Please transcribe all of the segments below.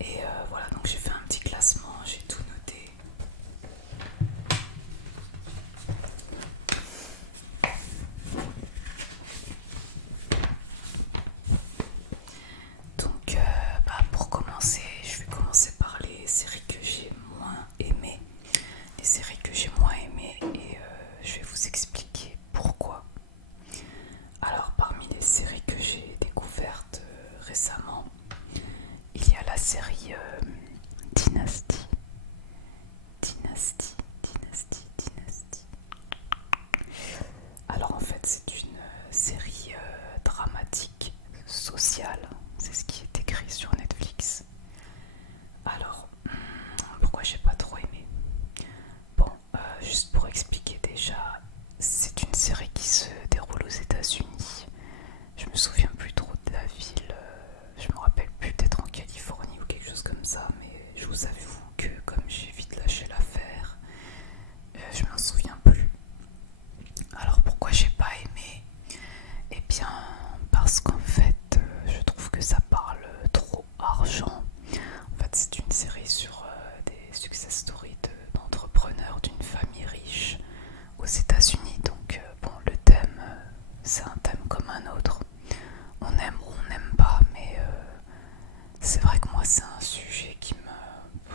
Et voilà, donc j'ai fait un petit classement, j'ai tout noté. Donc pour commencer, je vais commencer par les séries que j'ai moins aimées. Les séries que j'ai moins aimées et je vais vous expliquer pourquoi. Alors parmi les séries que j'ai découvertes récemment, il y a la série Dynasty. Dynasty. Alors en fait c'est une série dramatique, sociale, c'est ce qui est écrit sur Netflix. Alors pourquoi j'ai pas trop aimé? Bon, juste pour expliquer déjà, c'est une série qui se déroule aux États-Unis. Je me souviens plus trop de la ville, je me rappelle plus, peut-être en Californie ou quelque chose comme ça, mais je vous avoue que comme j'ai vite lâché l'affaire, je m'en souviens plus. Alors pourquoi j'ai pas aimé? Eh bien parce qu'en fait je trouve que ça parle trop argent. En fait c'est une série sur des success stories d'entrepreneurs d'une famille riche aux États-Unis. Donc bon, le thème c'est un thème comme un autre. On aime ou on n'aime pas, mais c'est vrai que moi c'est un sujet qui me...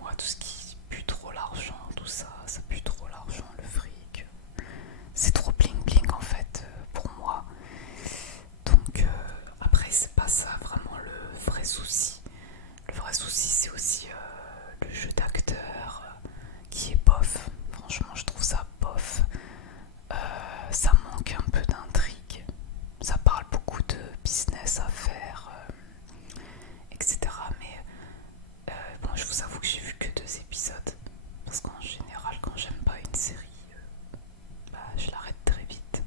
Moi tout ce qui pue trop l'argent, tout ça, ça pue trop l'argent, le fric. C'est trop bling bling en fait pour moi. Donc après c'est pas ça vraiment le vrai souci. Le vrai souci c'est aussi le jeu d'acteur qui est bof. Franchement je trouve ça bof. Ça manque un peu d'intrigue. Ça parle beaucoup de business à faire, etc. Mais bon, je vous avoue que j'ai vu que 2 épisodes. Parce qu'en général, quand j'aime pas une série, je l'arrête très vite.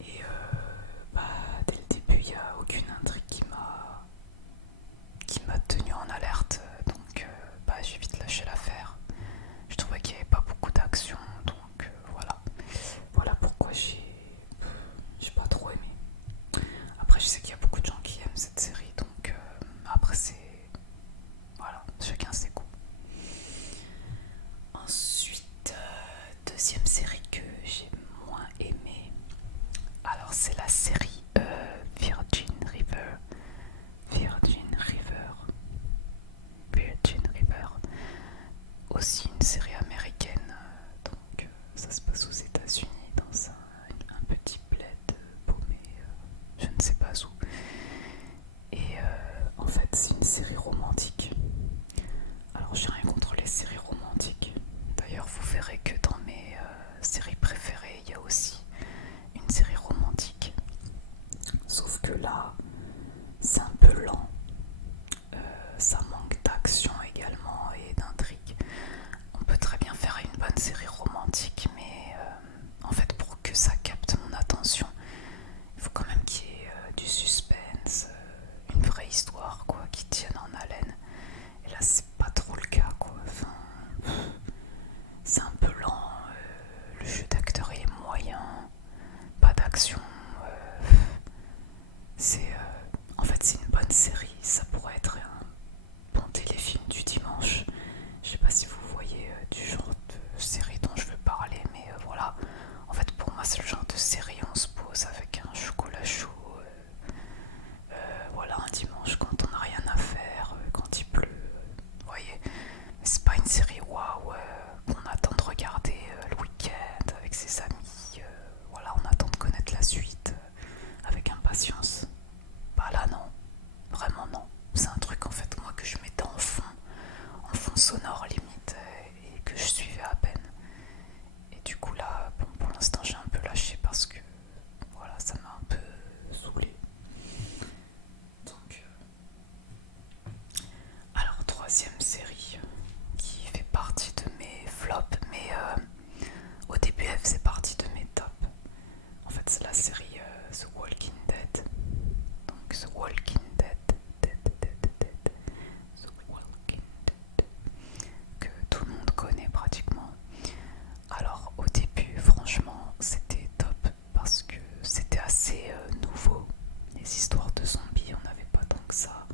Et dès le début, il n'y a aucune intrigue qui m'a tenu en alerte. Donc j'ai vite lâché l'affaire. Je trouvais qu'il n'y avait pas beaucoup d'action. Donc voilà. Voilà pourquoi j'ai pas trop aimé. Après, je sais qu'il y a beaucoup de gens qui aiment cette série. Donc après, c'est... Voilà, chacun ses goûts. Ensuite, deuxième série que j'ai moins aimée. Alors, c'est la série Virgin River. Virgin River. Virgin River. Aussi une série américaine. Donc, ça se passe aux États-Unis dans un petit bled paumé, je ne sais pas où. Et en fait, c'est une série romantique. Alors, j'ai rien contre les séries romantiques. D'ailleurs, vous verrez que dans mes séries préférées, il y a aussi une série romantique. Sauf que là, c'est un peu lent. Ça manque d'action également et d'intrigue. On peut très bien faire une bonne série romantique, mais en fait, pour que ça capte mon attention, il faut quand même qu'il y ait du suspense, une vraie histoire, quoi, qui tienne en haleine. Et là, c'est pas trop le cas, quoi. Enfin, c'est un peu lent. Le jeu d'acteur est moyen, pas d'action. En fait, c'est une bonne série. Ça pourrait être un bon téléfilm du dimanche. Je sais pas si vous voyez du genre de série dont je veux parler, mais voilà. En fait, pour moi, c'est le genre de série où on se pose avec un chocolat chaud. Voilà, un dimanche quand on n'a rien à faire, quand il pleut. Vous voyez, mais c'est pas une série waouh qu'on attend de regarder le week-end avec ses amis. Voilà, on attend de connaître la suite avec impatience. Bah là, non. Vraiment, non. C'est un truc en fait, moi, que je mettais en fond sonore limite, et que je suivais à peine. Et du coup, là, bon, pour l'instant, j'ai un peu lâché parce que voilà, ça m'a un peu saoulé. Donc, alors, troisième série qui fait partie de mes flops, mais au début, elle faisait partie de mes tops. En fait, c'est la série The Walking Dead. Donc, The Walking Dead, The Walking Dead, que tout le monde connaît pratiquement. Alors, au début, franchement, c'était top parce que c'était assez nouveau. Les histoires de zombies, on n'avait pas tant que ça.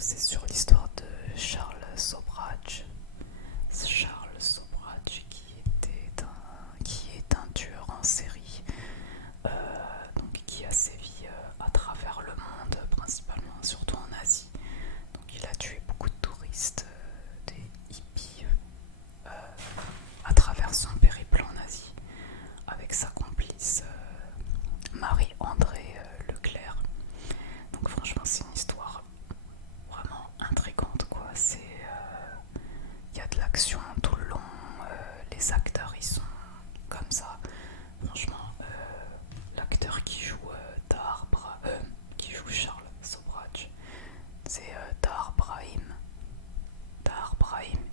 c'est sur l'histoire de Charles Sobhraj. Charles Sobhraj qui est un tueur en série, donc qui a sévi à travers le monde, principalement, surtout en Asie. Donc il a tué beaucoup de touristes, des hippies, à travers son périple en Asie, avec sa complice Marie-André Leclerc. Donc franchement c'est une histoire vraiment intrigante quoi. Il y a de l'action tout le long, les acteurs ils sont comme ça. Franchement, l'acteur qui joue Charles Sobhraj, c'est Tahar Brahim,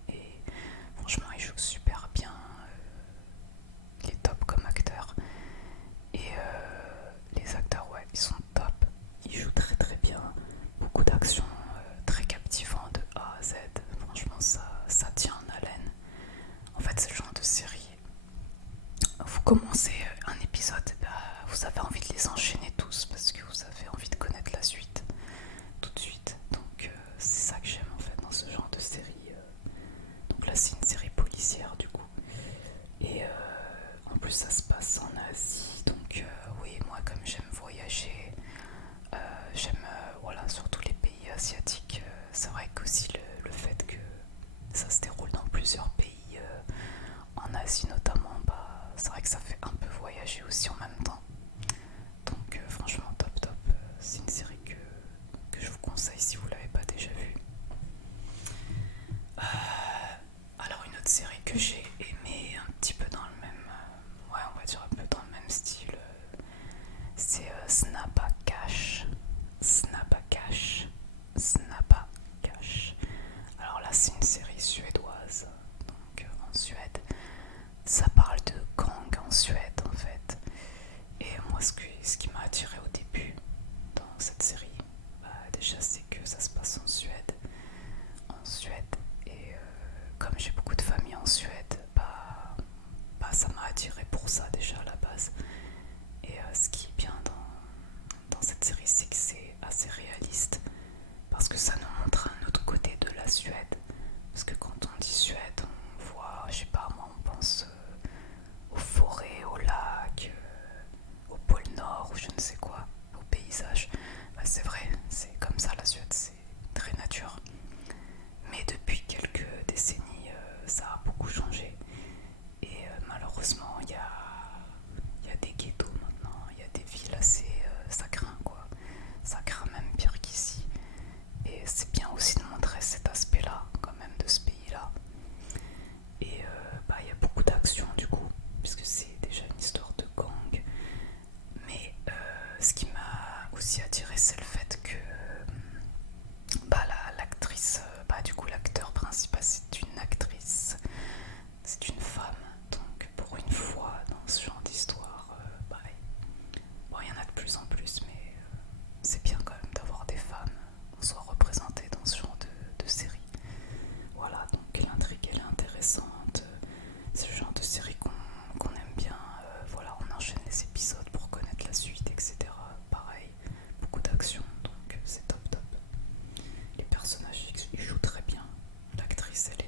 et franchement il joue super bien. Il est top comme acteur. Et les acteurs, ouais, ils sont top. Ils jouent très très bien. Beaucoup d'action, très captivant de A à Z. Franchement, ça tient en haleine. En fait, c'est le genre de série. Vous commencez un épisode, vous avez envie de les enchaîner tous parce que vous avez envie de connaître la suite tout de suite. Donc, c'est ça que j'aime en fait dans ce genre de série. Donc là, c'est une série policière du coup. Et en plus, ça se passe en Asie. Donc, oui, moi, comme j'aime voyager, j'aime voilà, surtout les pays asiatiques. C'est vrai qu'aussi le fait que ça se déroule dans plusieurs pays, en Asie notamment, c'est vrai que ça fait un peu voyager aussi en même temps. Donc, franchement, top top. C'est une série que je vous conseille si vous ne l'avez pas déjà vue. Alors une autre série que j'ai aimée un petit peu dans le même, ouais on va dire un peu dans le même style, c'est Snabba Cash. Alors là c'est une série suédoise, donc en Suède. Ça parle de gang en Suède en fait. Et moi ce qui m'a attiré au début dans cette série, déjà c'est que ça se passe en Suède. Et comme j'ai beaucoup de famille en Suède, ça m'a attiré pour ça déjà à la base. Et ce qui est bien dans cette série, c'est que c'est assez réaliste parce que ça nous montre un autre côté de la Suède. Parce que quand on dit Suède, on voit, je sais pas moi, on pense aux forêts, aux lacs, au pôle Nord ou je ne sais quoi, au paysage. C'est vrai, c'est comme ça la Suède, c'est très nature. Mais depuis quelques décennies, ça a beaucoup changé. Et malheureusement, il y a des ghettos maintenant, il y a des villes assez... ça craint quoi. Ça craint même pire qu'ici. Et c'est bien aussi de montrer cet aspect-là, quand même, de ce pays-là. Et il y a beaucoup d'action du coup, puisque c'est déjà une histoire de gang. Mais ce qui m'a aussi attiré, c'est le fait que l'actrice, du coup l'acteur principal c'est une actrice, c'est une femme. Donc pour une fois dans ce genre d'histoire, il y en a de plus en plus, mais c'est bien quand même d'avoir des femmes qu'on soit représentées dans ce genre de série. Voilà, donc l'intrigue elle est intéressante. C'est le genre de série qu'on aime bien. Voilà, on enchaîne les épisodes pour connaître la suite, etc. Pareil, beaucoup d'action, donc c'est top top. Les personnages ils jouent très bien. L'actrice elle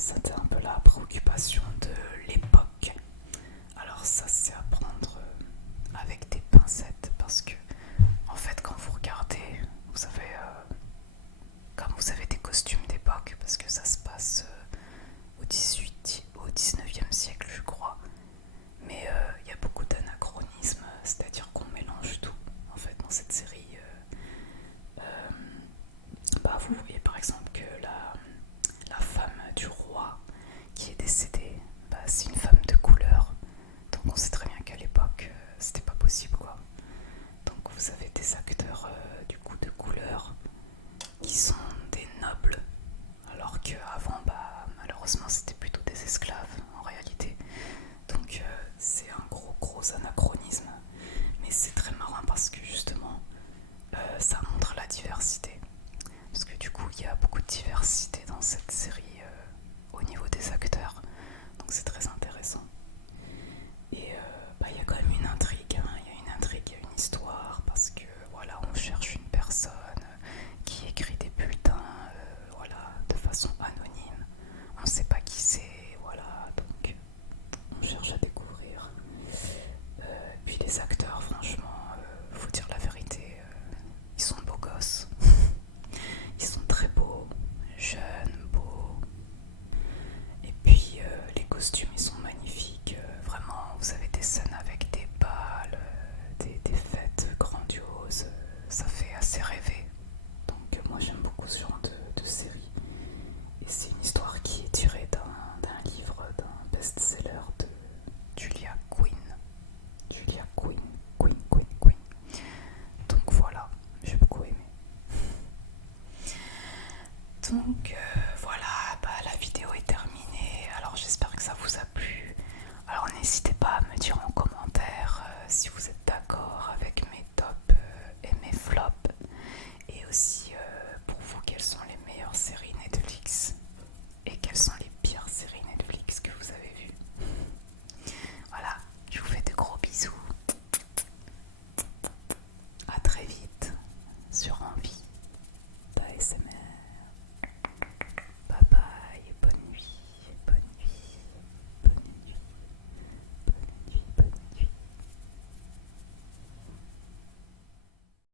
C'était un peu la préoccupation de l'époque. Alors ça c'est à prendre avec des pincettes parce que en fait quand vous regardez, vous savez comme vous avez des costumes d'époque, parce que ça se